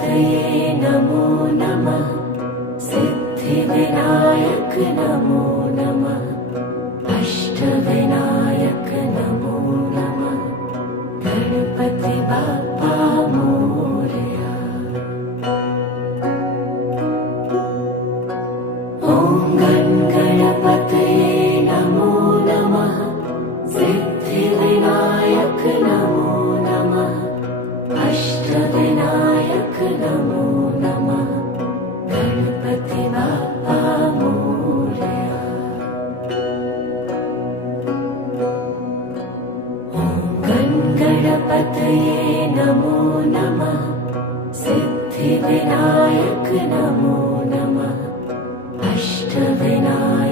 तये नमो नमः। सिद्धिविनायक नमो नमः। अष्टविनायक नमो नमः। गणपति बाप्पा मोरया। ॐ गणपतये नमो नमः। सिद्धिविनायक नमो नमः। अष्टविनायक नमो नमः। गणपति बाप्पा मोरया। ॐ गणपतये नमो नमः। सिद्धिविनायक नमो नमः। अष्टविनायक